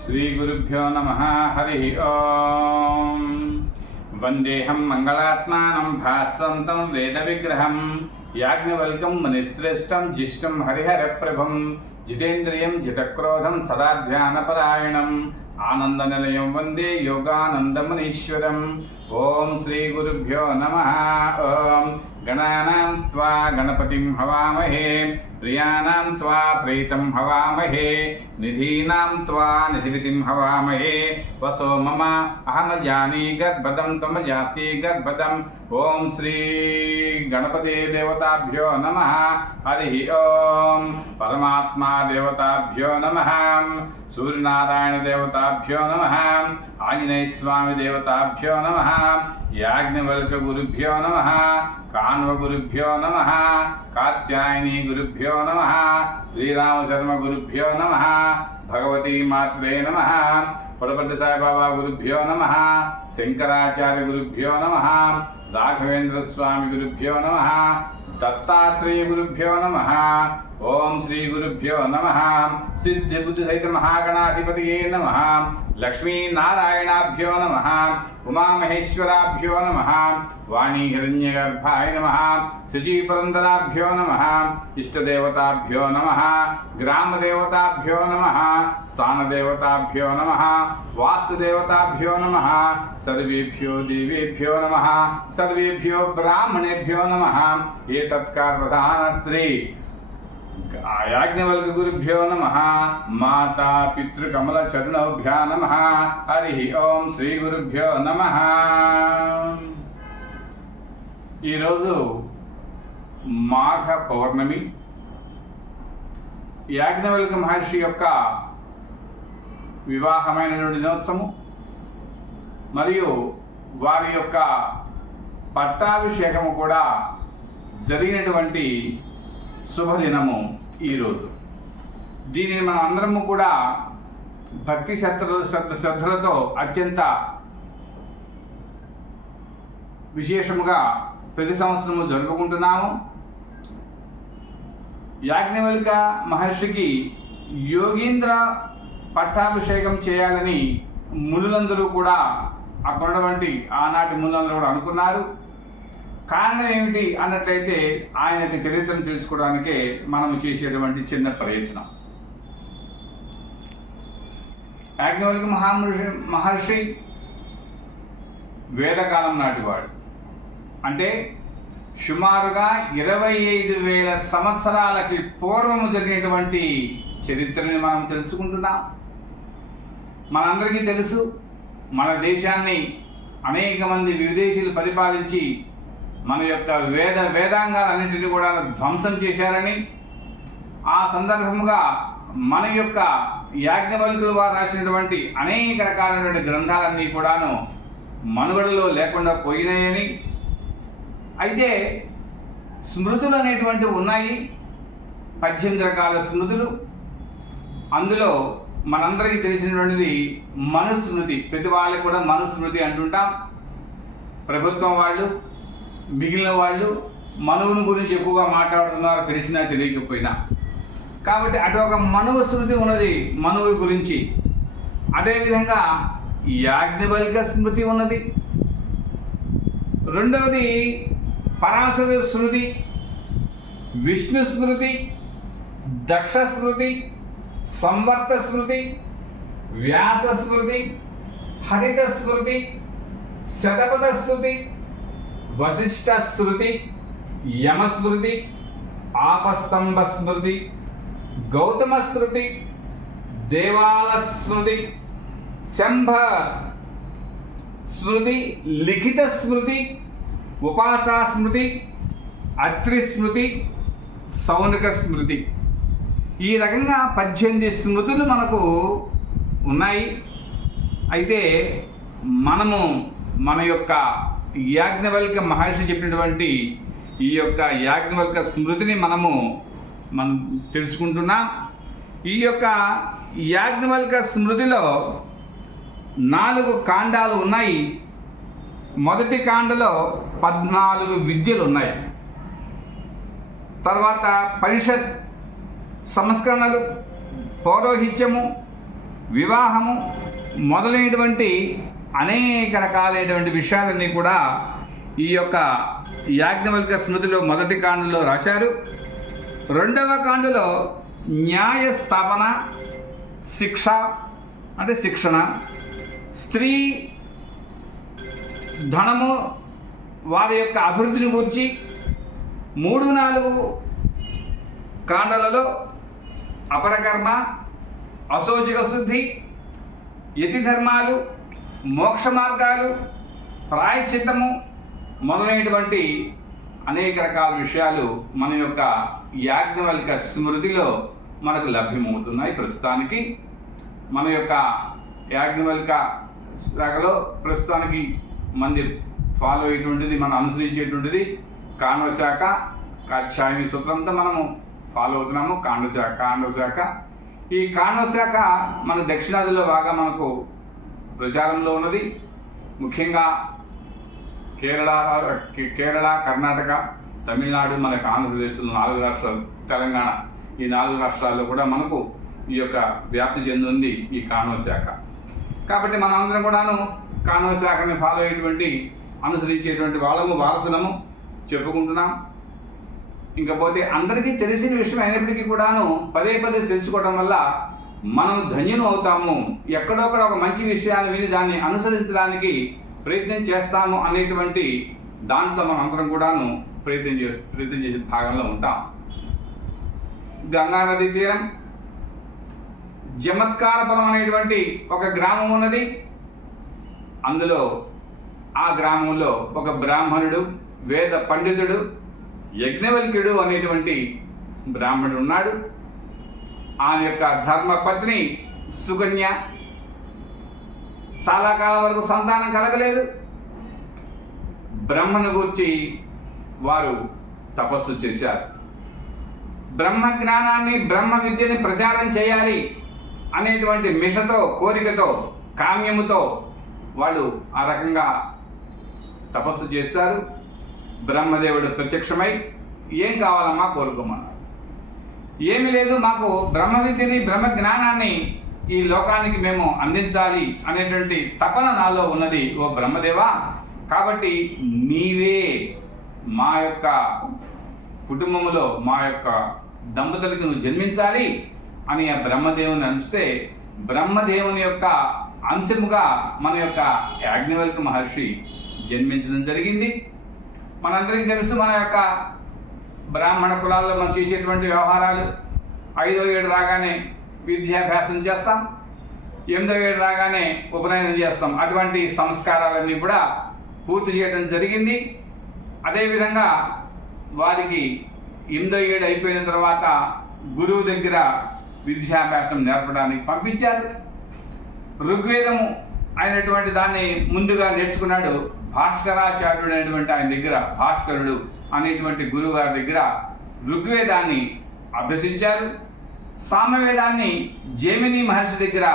శ్రీ గురుభ్యో నమః. హరి ఓం. వందేహం మంగళాత్మానం భాస్వంతం వేద విగ్రహం యాజ్ఞవల్కం మునిశ్రేష్టం జిష్టం హరిహర ప్రభం జితేంద్రియం జితక్రోధం సదా ధ్యానపరాయణం ఆనందనిలయం వందే యోగానందమునీశ్వరం. ఓం శ్రీ గురుభ్యో నమః. ఓం గణానాం త్వా గణపతిం హవామహే ప్రియాణాం త్వా ప్రీతం హవామహే నిధీనాం త్వా నిధివితిం హవామహే వసో మమ అహమజాని గర్భదం త్వమజాసి గర్భదం. ఓం శ్రీ గణపతి దేవతాభ్యో నమః. హరి ఓం. పరమాత్మా దేవతాభ్యో నమః. సూర్యనారాయణ దేవతాభ్యో నమః. ఆంజనేయ స్వామి దేవతాభ్యో నమః. యాజ్ఞవల్క గురుభ్యో నమః. కాన్వ గురుభ్యో నమః. కాత్యాయని గురుభ్యో నమః. శ్రీరామశర్మ గురుభ్యో నమః. భగవతీ మాత్రే నమః. పురపతి సాయిబాబా గురుభ్యో నమః. శంకరాచార్య గురుభ్యో నమః. రాఘవేంద్ర స్వామి గురుభ్యో నమః. దత్తాత్రేయ గురుభ్యో నమః. ఓం శ్రీ గురుభ్యో నమః. సిద్ధి బుద్ధి సహిత మహాగణాధిపతియే నమః. లక్ష్మీనారాయణాభ్యో నమః. ఉమామహేశ్వరాభ్యో నమః. వాణీ హిరణ్యగర్భాయ నమః. శశీపురందరాభ్యో నమః. ఇష్టదేవతాభ్యో నమః. గ్రామదేవతాభ్యో నమః. స్థానదేవతాభ్యో నమః. వాస్తుదేవతాభ్యో నమః. సర్వేభ్యో దేవేభ్యో నమః. సర్వేభ్యో బ్రాహ్మణేభ్యో నమః. ఏతత్కార్వధాన శ్రీ యాజ్ఞవల్క గురుభ్యో నమః. మాతా పితృకమల చరణోభ్యా నమః. హరి ఓం. శ్రీ గురుభ్యో నమః. ఈరోజు మాఘ పౌర్ణమి. యాజ్ఞవల్క మహర్షి యొక్క వివాహమైనటువంటి దినోత్సవము మరియు వారి యొక్క పట్టాభిషేకము కూడా జరిగినటువంటి శుభదినము ఈరోజు. దీనిని మనం అందరము కూడా భక్తి శ్రద్ధలతో అత్యంత విశేషముగా ప్రతి సంవత్సరము జరుపుకుంటున్నాము. యాజ్ఞవల్క మహర్షికి యోగీంద్ర పట్టాభిషేకం చేయాలని మునులందరూ కూడా అక్కడున్నటువంటి ఆనాటి మునులందరూ కూడా అనుకున్నారు. కారణం ఏమిటి అన్నట్లయితే ఆయనకి చరిత్రను తెలుసుకోవడానికే మనము చేసేటువంటి చిన్న ప్రయత్నం. యాజ్ఞవల్క మహర్షి వేదకాలం నాటివాడు. అంటే సుమారుగా 25,000 సంవత్సరాలకి పూర్వము జరిగినటువంటి చరిత్రని మనం తెలుసుకుంటున్నాం. మనందరికీ తెలుసు, మన దేశాన్ని అనేక మంది విదేశీయులు పరిపాలించి మన యొక్క వేదాంగాలన్నింటినీ కూడా ధ్వంసం చేశారని, ఆ సందర్భంగా మన యొక్క యాజ్ఞవల్కులు వారు రాసినటువంటి అనేక రకాలైనటువంటి గ్రంథాలన్నీ కూడాను మనుగడలో లేకుండా పోయినాయని, అయితే స్మృతులు అనేటువంటివి ఉన్నాయి, 18 రకాల స్మృతులు. అందులో మనందరికీ తెలిసినటువంటిది మనుస్మృతి. ప్రతి వాళ్ళకి కూడా మనుస్మృతి అంటుంటాం. ప్రభుత్వం వాళ్ళు, మిగిలిన వాళ్ళు మనువుని గురించి ఎక్కువగా మాట్లాడుతున్నారు, తెలిసినా తెలియకపోయినా. కాబట్టి అటు ఒక మనువు స్మృతి ఉన్నది మనువు గురించి. అదేవిధంగా యాజ్ఞవల్క స్మృతి ఉన్నది. రెండవది పరాశర స్మృతి, విష్ణు స్మృతి, దక్ష స్మృతి, సంవర్త స్మృతి, వ్యాస స్మృతి, హరిత స్మృతి, శతపథ స్మృతి, వశిష్ఠ స్మృతి, యమస్మృతి, ఆపస్తంభ స్మృతి, గౌతమ స్మృతి, దేవాల స్మృతి, శంభ స్మృతి, లిఖిత స్మృతి, ఉపాసా స్మృతి, అత్రి స్మృతి, సౌనక స్మృతి. ఈ రకంగా 18 స్మృతులు మనకు ఉన్నాయి. అయితే మనము మన యొక్క యాజ్ఞవల్క మహర్షి చెప్పినటువంటి ఈ యొక్క యాజ్ఞవల్క స్మృతిని మనం తెలుసుకుంటున్నాం. ఈ యొక్క యాజ్ఞవల్క స్మృతిలో 4 కాండాలు ఉన్నాయి. మొదటి కాండలో 14 విద్యలు ఉన్నాయి. తర్వాత పరిషత్ సంస్కరణలు, పౌరోహిత్యము, వివాహము మొదలైనటువంటి అనేక రకాలైనటువంటి విషయాలన్నీ కూడా ఈ యొక్క యాజ్ఞవల్క్య స్మృతిలో మొదటి కాండలో రాశారు. రెండవ కాండలో న్యాయ స్థాపన, శిక్ష అంటే శిక్షణ, స్త్రీ ధనము వారి యొక్క అభివృద్ధిని గురించి 3-4 కాండలలో అపరకర్మ, అశోచక శుద్ధి, యతి ధర్మాలు, మోక్ష మార్గాలు, ప్రాయశ్చిత్తము మొదలైనటువంటి అనేక రకాల విషయాలు మన యొక్క యాజ్ఞవల్క్య స్మృతిలో మనకు లభ్యమవుతున్నాయి. ప్రస్తుతానికి మన యొక్క యాజ్ఞవల్క్య శాఖలో ప్రస్తుతానికి మంది ఫాలో అయ్యేటువంటిది, మనం అనుసరించేటువంటిది కాండవ శాఖ, కాత్యాయని సూత్రంతో మనము ఫాలో అవుతున్నాము. కాండవ శాఖ ఈ కాండవ శాఖ మన దక్షిణాదిలో బాగా మనకు ప్రచారంలో ఉన్నది. ముఖ్యంగా కేరళ, కర్ణాటక, తమిళనాడు, మనకు ఆంధ్రప్రదేశ్లో 4 రాష్ట్రాలు, తెలంగాణ, ఈ 4 రాష్ట్రాల్లో కూడా మనకు ఈ యొక్క వ్యాప్తి చెందింది ఈ కాండవ శాఖ. కాబట్టి మనం అందరం కూడాను కాండవ శాఖని ఫాలో అయ్యేటువంటి, అనుసరించేటువంటి వాళ్ళము, వారసులము చెప్పుకుంటున్నాం. ఇంకపోతే అందరికీ తెలిసిన విషయం అయినప్పటికీ కూడాను పదే తెలుసుకోవడం వల్ల మనం ధన్యులు అవుతాము. ఎక్కడొక్కడ ఒక మంచి విషయాన్ని విని దాన్ని అనుసరించడానికి ప్రయత్నం చేస్తాము అనేటువంటి దాంట్లో మనం అందరం కూడాను ప్రయత్నం చేసే భాగంలో ఉంటాం. గంగా నదీ తీరం, జమత్కారపురం అనేటువంటి ఒక గ్రామం ఉన్నది. అందులో ఆ గ్రామంలో ఒక బ్రాహ్మణుడు, వేద పండితుడు, యజ్ఞవల్క్యుడు అనేటువంటి బ్రాహ్మణుడు ఉన్నాడు. ఆయన యొక్క ధర్మపత్ని సుకన్య. చాలా కాలం వరకు సంతానం కలగలేదు. బ్రహ్మను గూర్చి వారు తపస్సు చేశారు. బ్రహ్మ జ్ఞానాన్ని, బ్రహ్మ విద్యని ప్రచారం చేయాలి అనేటువంటి మిషతో, కోరికతో, కామ్యముతో వాళ్ళు ఆ రకంగా తపస్సు చేశారు. బ్రహ్మదేవుడు ప్రత్యక్షమై ఏం కావాలమ్మా కోరుకోమన్నారు. ఏమీ లేదు, మాకు బ్రహ్మ విద్యని, బ్రహ్మ జ్ఞానాన్ని ఈ లోకానికి మేము అందించాలి అనేటువంటి తపన నాలో ఉన్నది ఓ బ్రహ్మదేవా. కాబట్టి నీవే మా యొక్క కుటుంబంలో మా యొక్క దంపతులకు నువ్వు జన్మించాలి అని ఆ బ్రహ్మదేవుని అనిపిస్తే, బ్రహ్మదేవుని యొక్క అంశముగా మన యొక్క యాజ్ఞవల్క్య మహర్షి జన్మించడం జరిగింది. మనందరికీ తెలుసు, మన యొక్క బ్రాహ్మణ కులాల్లో మనం చేసేటువంటి వ్యవహారాలు 5వ ఏడు రాగానే విద్యాభ్యాసం చేస్తాం, 8వ ఏడు రాగానే ఉపనయనం చేస్తాం. అటువంటి సంస్కారాలన్నీ కూడా పూర్తి చేయడం జరిగింది. అదేవిధంగా వారికి 8వ ఏడు అయిపోయిన తర్వాత గురువు దగ్గర విద్యాభ్యాసం నేర్పడానికి పంపించారు. ఋగ్వేదము అయినటువంటి దాన్ని ముందుగా నేర్చుకున్నాడు భాస్కరాచార్యుడు అనేటువంటి ఆయన దగ్గర, భాస్కరుడు అనేటువంటి గురువు గారి దగ్గర ఋగ్వేదాన్ని అభ్యసించారు. సామవేదాన్ని జైమిని మహర్షి దగ్గర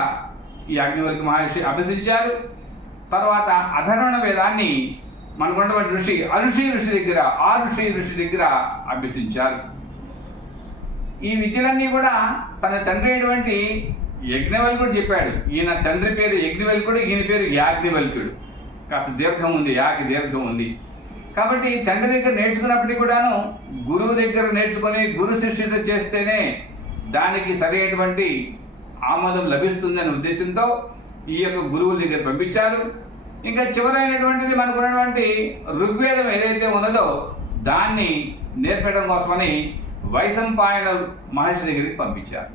ఈ యాజ్ఞవల్క్య మహర్షి అభ్యసించారు. తర్వాత అధర్వణ వేదాన్ని మనకున్నటువంటి ఋషి ఋషి దగ్గర, ఋషి దగ్గర అభ్యసించారు. ఈ విద్యలన్నీ కూడా తన తండ్రి అయినటువంటి యజ్ఞవల్క్యుడు చెప్పాడు. ఈయన తండ్రి పేరు యజ్ఞవల్క్యుడు, ఈయన పేరు యాజ్ఞవల్క్యుడు. కాస్త దీర్ఘం ఉంది, యాకి దీర్ఘం ఉంది. కాబట్టి తండ్రి దగ్గర నేర్చుకున్నప్పటికీ కూడాను గురువు దగ్గర నేర్చుకొని గురు శిష్యుడు చేస్తేనే దానికి సరైనటువంటి ఆమోదం లభిస్తుందనే ఉద్దేశంతో ఈ యొక్క గురువుల దగ్గర పంపించారు. ఇంకా చివరైనటువంటిది మనకున్నటువంటి ఋగ్వేదం ఏదైతే ఉన్నదో దాన్ని నేర్పడం కోసమని వైశంపాయన మహర్షి దగ్గరికి పంపించారు.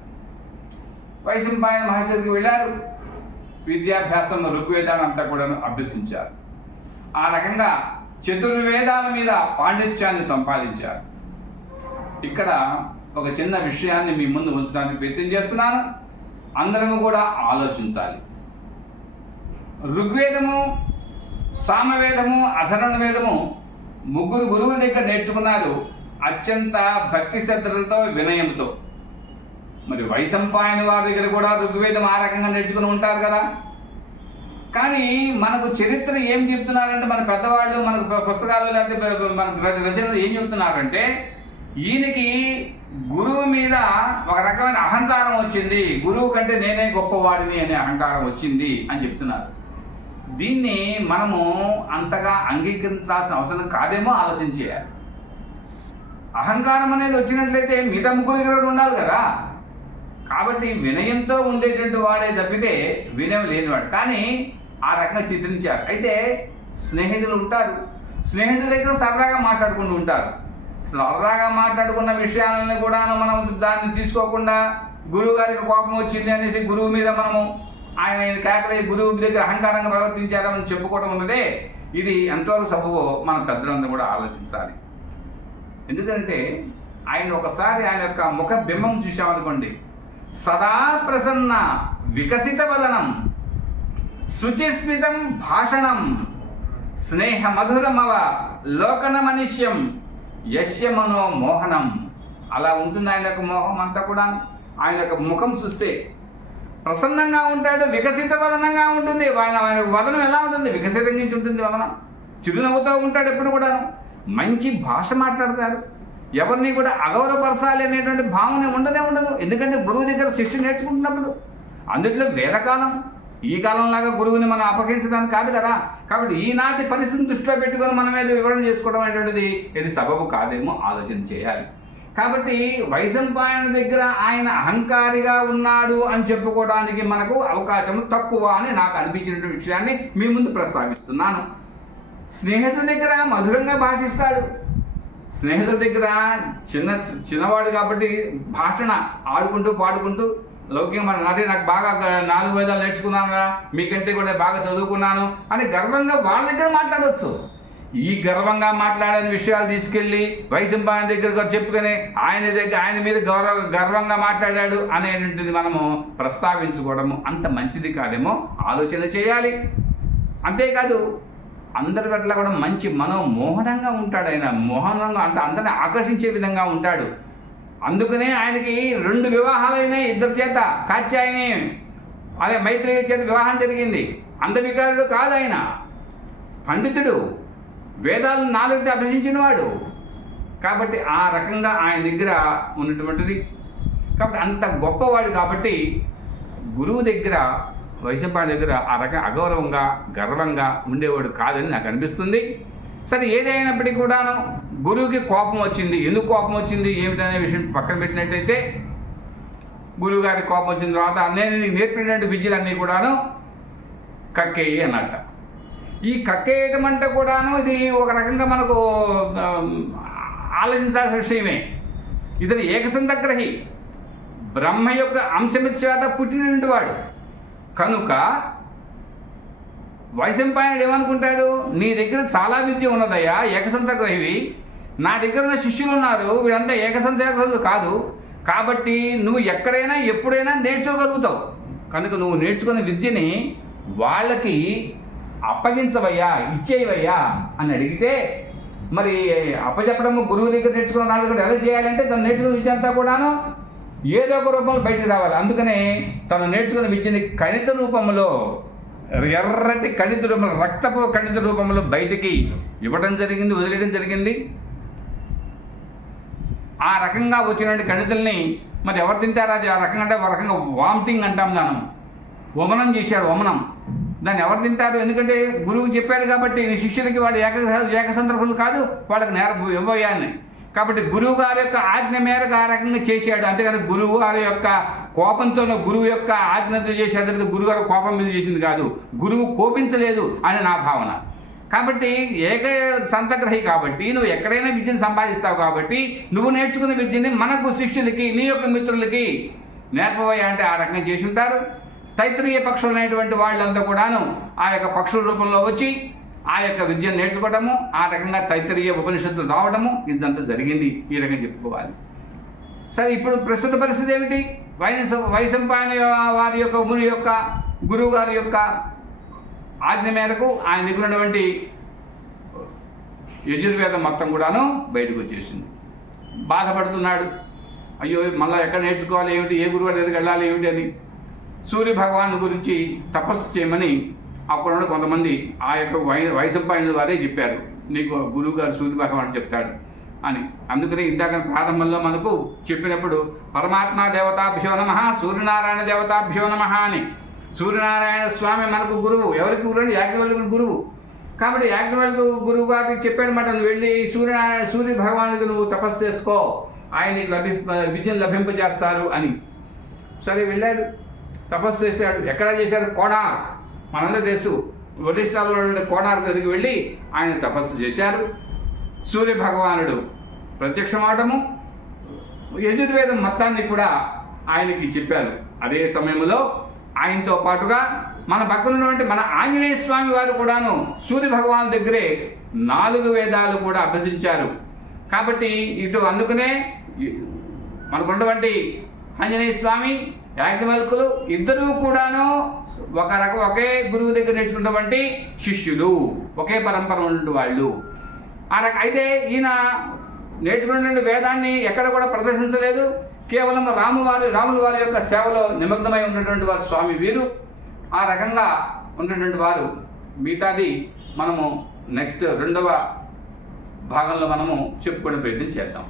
వైశంపాయన మహర్షి దగ్గరికి వెళ్ళారు. విద్యాభ్యాసంలో ఋగ్వేదాన్ని అంతా కూడా అభ్యసించారు. ఆ రకంగా చతుర్వేదాల మీద పాండిత్యాన్ని సంపాదించారు. ఇక్కడ ఒక చిన్న విషయాన్ని మీ ముందు ఉంచడానికి ప్రయత్నం చేస్తున్నాను. అందరము కూడా ఆలోచించాలి. ఋగ్వేదము, సామవేదము, అధర్వణ వేదము 3 గురువుల దగ్గర నేర్చుకున్నారు అత్యంత భక్తి శ్రద్ధలతో, వినయంతో. మరి వైశంపాయన వారి దగ్గర కూడా ఋగ్వేదం ఆ రకంగా నేర్చుకుని ఉంటారు కదా. కానీ మనకు చరిత్ర ఏం చెప్తున్నారంటే, మన పెద్దవాళ్ళు మనకు పుస్తకాలు లేకపోతే మనకు రచనలు ఏం చెప్తున్నారంటే, ఈయనకి గురువు మీద ఒక రకమైన అహంకారం వచ్చింది, గురువు కంటే నేనే గొప్పవాడిని అనే అహంకారం వచ్చింది అని చెప్తున్నారు. దీన్ని మనము అంతగా అంగీకరించాల్సిన అవసరం కాదేమో ఆలోచించేయాలి. అహంకారం అనేది వచ్చినట్లయితే మిగతా ముగ్గురు దగ్గర ఉండాలి కదా. కాబట్టి వినయంతో ఉండేటువంటి వాడే తప్పితే వినయం లేనివాడు. కానీ ఆ రకంగా చిత్రించారు. అయితే స్నేహితులు ఉంటారు, స్నేహితుల దగ్గర సరదాగా మాట్లాడుకుంటూ ఉంటారు. సరదాగా మాట్లాడుకున్న విషయాలను కూడా మనం దాన్ని తీసుకోకుండా గురువు గారికి కోపం వచ్చింది అనేసి గురువు మీద మనము ఆయన కేకలే గురువు దగ్గర అహంకారంగా ప్రవర్తించారని చెప్పుకోవడం ఉన్నదే, ఇది ఎంతవరకు సబబో మన పెద్దలందరూ కూడా ఆలోచించాలి. ఎందుకంటే ఆయన ఒకసారి ఆయన యొక్క ముఖ బింబం చూసామనుకోండి, సదా ప్రసన్న వికసిత వదనం, శుచిస్మితం భాషణం, స్నేహ మధురమవ లోకన మనిష్యం, యస్య మనో మోహనం. అలా ఉంటుంది ఆయన యొక్క మోహం అంతా కూడా. ఆయన యొక్క ముఖం చూస్తే ప్రసన్నంగా ఉంటాడు, వికసిత వదనంగా ఉంటుంది. ఆయన వదనం ఎలా ఉంటుంది? వికసితంగా ఉంటుంది వదనం. చిరునవ్వుతో ఉంటాడు ఎప్పుడు కూడాను. మంచి భాష మాట్లాడతారు. ఎవరిని కూడా అగౌరవపరచాలి అనేటువంటి భావన ఉండదు. ఎందుకంటే గురువు దగ్గర శిష్యుడు నేర్చుకుంటున్నప్పుడు. అందుట్లో వేదకాలం, ఈ కాలంలాగా గురువుని మనం అపహరించడానికి కాదు కదా. కాబట్టి ఈనాటి పరిస్థితిని దృష్టిలో పెట్టుకొని మనం ఏదో వివరణ చేసుకోవడం అనేటువంటిది ఇది సబబు కాదేమో ఆలోచన చేయాలి. కాబట్టి వైశంపాయన దగ్గర ఆయన అహంకారిగా ఉన్నాడు అని చెప్పుకోవడానికి మనకు అవకాశం తక్కువ అని నాకు అనిపించినటువంటి విషయాన్ని మీ ముందు ప్రస్తావిస్తున్నాను. స్నేహితుల దగ్గర మధురంగా భాషిస్తాడు. స్నేహితుల దగ్గర చిన్నవాడు కాబట్టి భాషణ ఆడుకుంటూ పాడుకుంటూ లౌకికమైన అదే నాకు బాగా 4 వేదాలు నేర్చుకున్నాను, మీకంటే కూడా బాగా చదువుకున్నాను అని గర్వంగా వాళ్ళ దగ్గర మాట్లాడవచ్చు. ఈ గర్వంగా మాట్లాడని విషయాలు తీసుకెళ్ళి వైశంపాయన దగ్గర చెప్పుకొని ఆయన మీద గర్వంగా మాట్లాడాడు అనేటువంటిది మనము ప్రస్తావించుకోవడము అంత మంచిది కాదేమో ఆలోచన చేయాలి. అంతేకాదు అందరి పట్ల కూడా మంచి మనోమోహనంగా ఉంటాడు. ఆయన మోహనంగా అందరిని ఆకర్షించే విధంగా ఉంటాడు. అందుకనే ఆయనకి 2 వివాహాలైనాయి. ఇద్దరి చేత కాత్యాయని అదే మైత్రేయ చేత వివాహం జరిగింది. అంధవికారుడు కాదు ఆయన, పండితుడు, వేదాలు 4 అభ్యసించినవాడు. కాబట్టి ఆ రకంగా ఆయన దగ్గర ఉన్నటువంటిది. కాబట్టి అంత గొప్పవాడు కాబట్టి గురువు దగ్గర వైశంపాయన దగ్గర ఆ రకంగా అగౌరవంగా గర్వంగా ఉండేవాడు కాదని నాకు అనిపిస్తుంది. సరే, ఏదైనప్పటికీ కూడాను గురువుకి కోపం వచ్చింది. ఎందుకు కోపం వచ్చింది ఏమిటనే విషయం పక్కన పెట్టినట్టయితే, గురువు గారికి కోపం వచ్చిన తర్వాత నేను నీకు నేర్పినటువంటి విద్యలన్నీ కూడాను కక్కేయి అన్నట్ట. ఈ కక్కేయటం అంటే కూడాను ఇది ఒక రకంగా మనకు ఆలోచించాల్సిన విషయమే. ఇతను ఏకసంతగ్రహి, బ్రహ్మ యొక్క అంశమిచ్చేత పుట్టినటువంటి వాడు కనుక వైశంపాయనుడు ఏమనుకుంటాడు, నీ దగ్గర చాలా విద్య ఉన్నదయ్యా, ఏకసంతగ్రహివి, నా దగ్గర ఉన్న శిష్యులు ఉన్నారు, వీళ్ళంతా ఏకసంతగ్రహులు కాదు, కాబట్టి నువ్వు ఎక్కడైనా ఎప్పుడైనా నేర్చుకోగలుగుతావు. కనుక నువ్వు నేర్చుకున్న విద్యని వాళ్ళకి అప్పగించవయ్యా, ఇచ్చేయవయ్యా అని అడిగితే, మరి అప్పచెప్పడము గురువు దగ్గర నేర్చుకున్న నాడు కూడా ఎలా చేయాలంటే తను నేర్చుకున్న విద్య అంతా కూడాను ఏదో ఒక రూపంలో బయటికి రావాలి. అందుకనే తను నేర్చుకున్న విద్యని కణిత రూపంలో, ఎర్రటి కణిత రూపంలో, రక్తపు కణిత రూపంలో బయటికి ఇవ్వడం జరిగింది, వదిలేయడం జరిగింది. ఆ రకంగా వచ్చినటువంటి కణితుల్ని మరి ఎవరు తింటారు? అది ఆ రకంగా అంటే ఒక రకంగా వామిటింగ్ అంటాం, దానం వమనం చేశాడు. వమనం దాన్ని ఎవరు తింటారు? ఎందుకంటే గురువు చెప్పాడు కాబట్టి శిష్యులకి వాళ్ళు ఏకసందర్భులు కాదు, వాళ్ళకి ఇవ్వయాన్ని. కాబట్టి గురువు గారి యొక్క ఆజ్ఞ మేరకు ఆ రకంగా చేశాడు. అంతేకాని గురువు గారి యొక్క కోపంతో, గురువు యొక్క ఆజ్ఞతో చేసేది గురువు గారు కోపం మీద చేసింది కాదు, గురువు కోపించలేదు అని నా భావన. కాబట్టి ఏక సంతగ్రహి కాబట్టి నువ్వు ఎక్కడైనా విద్యను సంపాదిస్తావు కాబట్టి నువ్వు నేర్చుకున్న విద్యని మనకు శిష్యులకి, నీ యొక్క మిత్రులకి నేర్పవయ్యా అంటే ఆ రకంగా చేసి ఉంటారు. తైత్రీయ పక్షులు అనేటువంటి వాళ్ళంతా కూడాను ఆ యొక్క పక్షుల రూపంలో వచ్చి ఆ యొక్క విద్యను నేర్చుకోవడము, ఆ రకంగా తైత్రీయ ఉపనిషత్తులు రావడము, ఇదంతా జరిగింది. ఈ రకంగా చెప్పుకోవాలి. సరే, ఇప్పుడు ప్రస్తుత పరిస్థితి ఏమిటి? వైశంపాయన వారి యొక్క గురువు గారి యొక్క ఆజ్ఞ మేరకు ఆయన దగ్గర ఉన్నటువంటి యజుర్వేదం మొత్తం కూడాను బయటకు వచ్చేసింది. బాధపడుతున్నాడు, అయ్యో మళ్ళీ ఎక్కడ నేర్చుకోవాలి ఏమిటి, ఏ గురువు దగ్గరికి వెళ్ళాలి ఏమిటి అని. సూర్య భగవాన్ గురించి తపస్సు చేయమని అప్పుడు కొంతమంది ఆ యొక్క వైశంపాయనుల వారే చెప్పారు, నీకు గురువు గారు సూర్య భగవాన్ చెప్తాడు. అని. అందుకని ఇందాక ప్రారంభంలో మనకు చెప్పినప్పుడు పరమాత్మ దేవతాభ్యో నమః, సూర్యనారాయణ దేవతాభ్యో నమః అని. సూర్యనారాయణ స్వామి మనకు గురువు. ఎవరికి గురువు అంటే యాజ్ఞవల్కుడు గురువు. కాబట్టి యాజ్ఞవల్కు గురువు గారికి చెప్పాడనమాట, నువ్వు వెళ్ళి సూర్య భగవానుడికి నువ్వు తపస్సు చేసుకో, ఆయన విద్యను లభింపజేస్తారు అని. సరే వెళ్ళాడు, తపస్సు చేశాడు. ఎక్కడ చేశాడు? కోణార్క్. మనందరూ తెలుసు, ఒడిస్సాలో ఉండే కోణార్క్ దగ్గరికి వెళ్ళి ఆయన తపస్సు చేశారు. సూర్య భగవానుడు ప్రత్యక్షమవటము, యజుర్వేదం మొత్తాన్ని కూడా ఆయనకి చెప్పారు. అదే సమయంలో ఆయనతో పాటుగా మన పక్కన ఉన్నటువంటి మన ఆంజనేయ స్వామి వారు కూడాను సూర్య భగవాను దగ్గరే 4 వేదాలు కూడా అభ్యసించారు. కాబట్టి ఇటు అందుకనే మనకున్నటువంటి ఆంజనేయ స్వామి, యాజ్ఞవల్కులు ఇద్దరూ కూడాను ఒకే గురువు దగ్గర నేర్చుకున్నటువంటి శిష్యులు, ఒకే పరంపర ఉన్నటువంటి వాళ్ళు. అయితే ఈయన నేర్చుకున్నటువంటి వేదాన్ని ఎక్కడ కూడా ప్రదర్శించలేదు. కేవలం రాముల వారి యొక్క సేవలో నిమగ్నమై ఉన్నటువంటి వారు స్వామి వీరు. ఆ రకంగా ఉన్నటువంటి వారు. మిగతాది మనము నెక్స్ట్ 2వ భాగంలో మనము చెప్పుకునే ప్రయత్నం చేద్దాం.